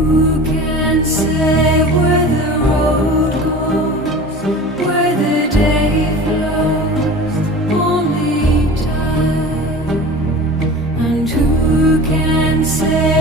Who can say where the road goes, where the day flows? Only time. And who can say